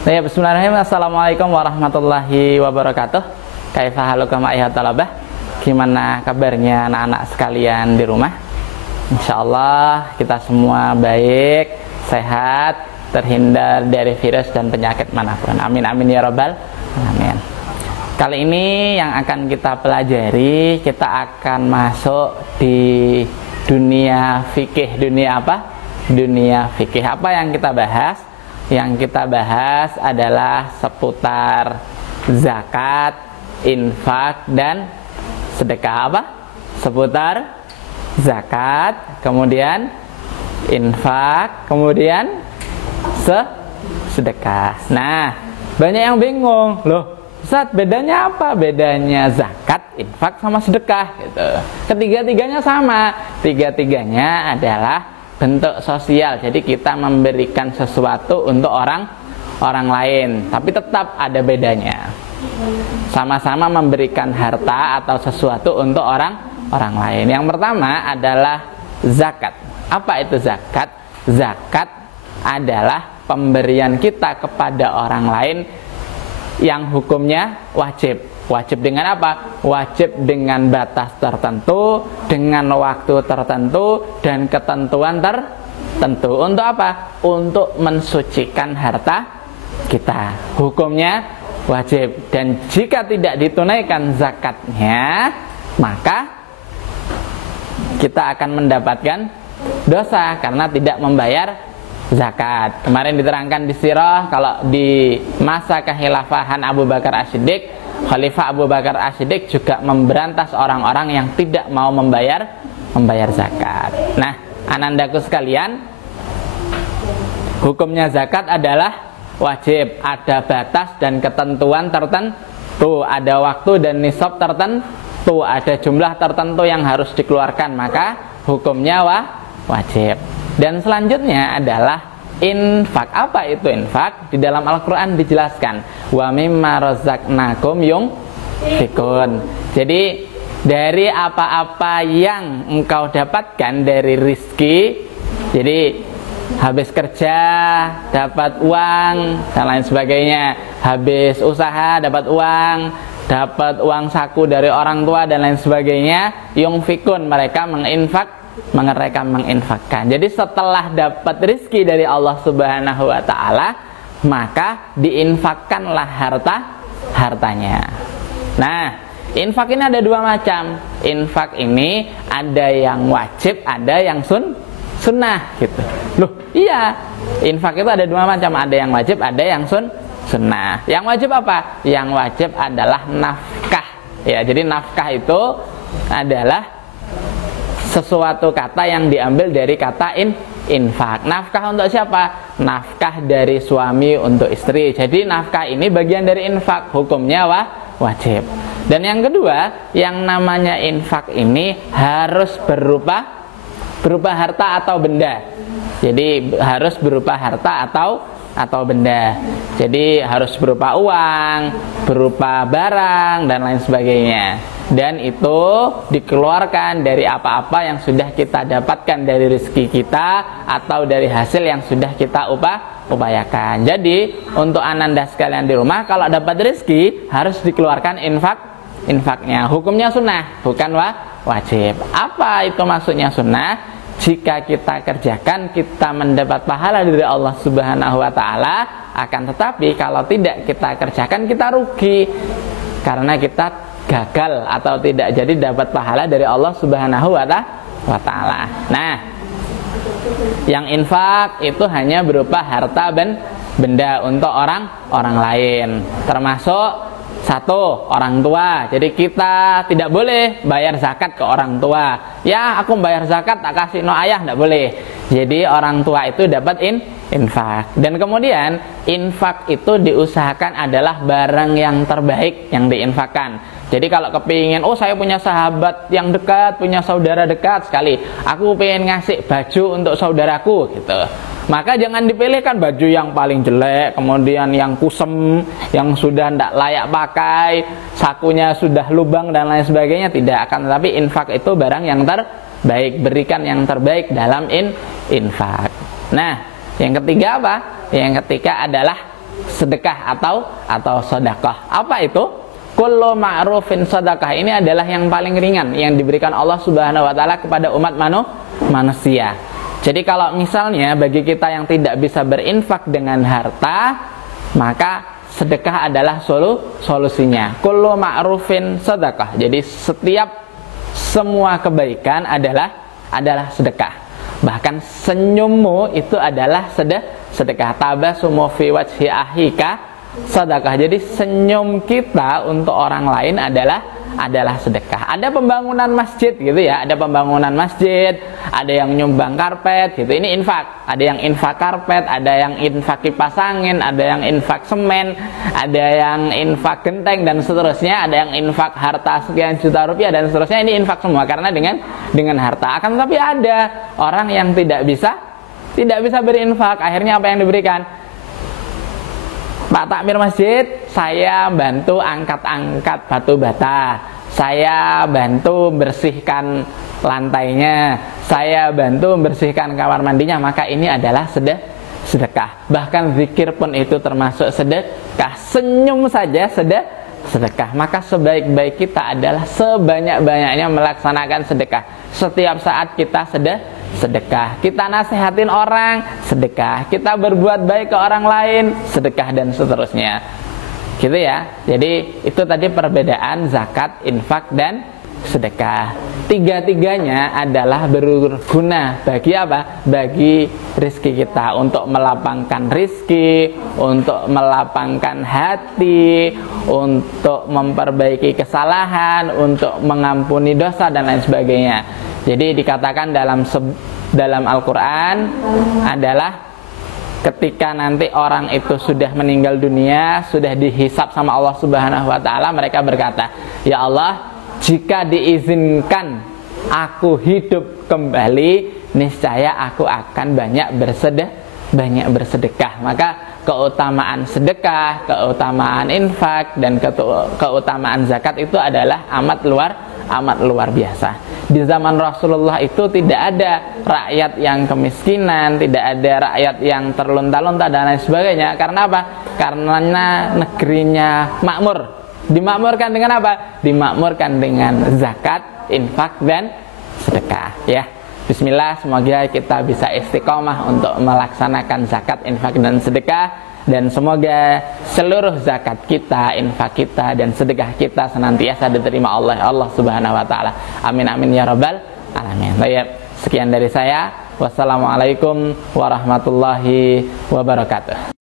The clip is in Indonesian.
Ya, bismillahirrahmanirrahim. Assalamualaikum warahmatullahi wabarakatuh. Kaifa halukum ayuhat talabah? Gimana kabarnya anak-anak sekalian di rumah? Insyaallah kita semua baik, sehat, terhindar dari virus dan penyakit manapun. Amin amin ya rabbal alamin. Kali ini yang akan kita pelajari, kita akan masuk di dunia fikih. Dunia apa? Dunia fikih. Apa yang kita bahas? Yang kita bahas adalah seputar zakat, infak, dan sedekah. Apa? Seputar zakat, kemudian infak, kemudian sedekah. Nah, banyak yang bingung, loh Ustaz, bedanya apa? Bedanya zakat, infak, sama sedekah gitu. Ketiga-tiganya sama. Tiga-tiganya adalah bentuk sosial. Jadi kita memberikan sesuatu untuk orang lain, tapi tetap ada bedanya. Sama-sama memberikan harta atau sesuatu untuk orang lain. Yang pertama adalah zakat. Apa itu zakat? Zakat adalah pemberian kita kepada orang lain yang hukumnya wajib. Wajib dengan apa? Wajib dengan batas tertentu, dengan waktu tertentu, dan ketentuan tertentu. Untuk apa? Untuk mensucikan harta kita. Hukumnya wajib. Dan jika tidak ditunaikan zakatnya, maka kita akan mendapatkan dosa karena tidak membayar zakat. Kemarin diterangkan di sirah, kalau di masa kehilafahan Abu Bakar As-Siddiq, Khalifah Abu Bakar As-Siddiq juga memberantas orang-orang yang tidak mau membayar zakat. Nah, anandaku sekalian, hukumnya zakat adalah wajib, ada batas dan ketentuan tertentu, ada waktu dan nisab tertentu, ada jumlah tertentu yang harus dikeluarkan, maka hukumnya wajib. Dan selanjutnya adalah infak. Apa itu infak? Di dalam Al-Quran dijelaskan, wa mimma razaqnakum yunfikun. Jadi dari apa-apa yang engkau dapatkan dari rizki, jadi habis kerja dapat uang dan lain sebagainya, habis usaha dapat uang saku dari orang tua dan lain sebagainya, yunfikun, mereka menginfakkan. Jadi setelah dapat rizki dari Allah Subhanahu wa ta'ala, maka diinfakkanlah hartanya. Nah, infak ini ada dua macam. Infak ini ada yang wajib, ada yang sunnah gitu. Loh, iya. Infak itu ada dua macam, ada yang wajib, ada yang sunnah. Yang wajib apa? Yang wajib adalah nafkah. Ya, jadi nafkah itu adalah sesuatu kata yang diambil dari kata infak. Nafkah untuk siapa? Nafkah dari suami untuk istri. Jadi nafkah ini bagian dari infak, hukumnya wajib. Dan yang kedua, yang namanya infak ini harus berupa harta atau benda. Jadi harus berupa harta atau benda. Jadi harus berupa uang, berupa barang, dan lain sebagainya. Dan itu dikeluarkan dari apa-apa yang sudah kita dapatkan dari rezeki kita atau dari hasil yang sudah kita upayakan. Jadi untuk ananda sekalian di rumah, kalau dapat rezeki harus dikeluarkan infaknya. Hukumnya sunnah, bukan wajib. Apa itu maksudnya sunnah? Jika kita kerjakan, kita mendapat pahala dari Allah Subhanahu wa ta'ala. Akan tetapi kalau tidak kita kerjakan, kita rugi, karena kita gagal atau tidak jadi dapat pahala dari Allah Subhanahu wa ta'ala. Nah, yang infak itu hanya berupa harta benda untuk orang lain, termasuk satu, orang tua. Jadi kita tidak boleh bayar zakat ke orang tua. Ya, aku bayar zakat tak kasih no ayah, tidak boleh. Jadi orang tua itu dapat infak. Dan kemudian infak itu diusahakan adalah barang yang terbaik yang diinfakkan. Jadi kalau kepingin, oh saya punya sahabat yang dekat, punya saudara dekat sekali, aku pengen ngasih baju untuk saudaraku gitu, maka jangan dipilihkan baju yang paling jelek, kemudian yang kusem, yang sudah tidak layak pakai, sakunya sudah lubang dan lain sebagainya. Tidak, akan tetapi infak itu barang yang terbaik, berikan yang terbaik dalam infak. Nah, yang ketiga apa? Yang ketiga adalah sedekah atau sedekah. Apa itu? Kullu ma'rufin sedekah. Ini adalah yang paling ringan yang diberikan Allah Subhanahu wa taala kepada umat manusia. Jadi kalau misalnya bagi kita yang tidak bisa berinfak dengan harta, maka sedekah adalah solusinya. Kullu ma'rufin sedekah. Jadi setiap semua kebaikan adalah sedekah. Bahkan senyummu itu adalah sedekah. Tabasumu fi wajhi akhika sedekah. Jadi senyum kita untuk orang lain adalah sedekah. Ada pembangunan masjid gitu ya, ada pembangunan masjid, ada yang nyumbang karpet gitu. Ini infak. Ada yang infak karpet, ada yang infak kipas angin, ada yang infak semen, ada yang infak genteng dan seterusnya, ada yang infak harta sekian juta rupiah dan seterusnya. Ini infak semua karena dengan harta. Akan tetapi ada orang yang tidak bisa berinfak. Akhirnya apa yang diberikan? Pak takmir masjid, saya bantu angkat-angkat batu bata, saya bantu bersihkan lantainya, saya bantu bersihkan kamar mandinya, maka ini adalah sedekah. Bahkan zikir pun itu termasuk sedekah. Senyum saja sedekah. Maka sebaik-baik kita adalah sebanyak-banyaknya melaksanakan sedekah. Setiap saat kita sedekah. Kita nasihatin orang, sedekah. Kita berbuat baik ke orang lain, sedekah, dan seterusnya. Gitu ya. Jadi itu tadi perbedaan zakat, infak, dan sedekah. Tiga-tiganya adalah berguna bagi apa? Bagi rizki kita, untuk melapangkan rizki, untuk melapangkan hati, untuk memperbaiki kesalahan, untuk mengampuni dosa dan lain sebagainya. Jadi dikatakan dalam Al-Quran adalah ketika nanti orang itu sudah meninggal dunia, sudah dihisab sama Allah Subhanahu wa taala, mereka berkata, "Ya Allah, jika diizinkan aku hidup kembali, niscaya aku akan banyak bersedekah." Maka keutamaan sedekah, keutamaan infak, dan keutamaan zakat itu adalah amat luar biasa. Di zaman Rasulullah itu tidak ada rakyat yang kemiskinan, tidak ada rakyat yang terlunta-lunta dan lain sebagainya. Karena apa? Karena negerinya makmur. Dimakmurkan dengan apa? Dimakmurkan dengan zakat, infak, dan sedekah. Ya, bismillah, semoga kita bisa istiqomah untuk melaksanakan zakat, infak, dan sedekah. Dan semoga seluruh zakat kita, infak kita, dan sedekah kita senantiasa diterima Allah Subhanahu wa taala. Amin amin ya rabbal alamin. Baik, sekian dari saya. Wassalamualaikum warahmatullahi wabarakatuh.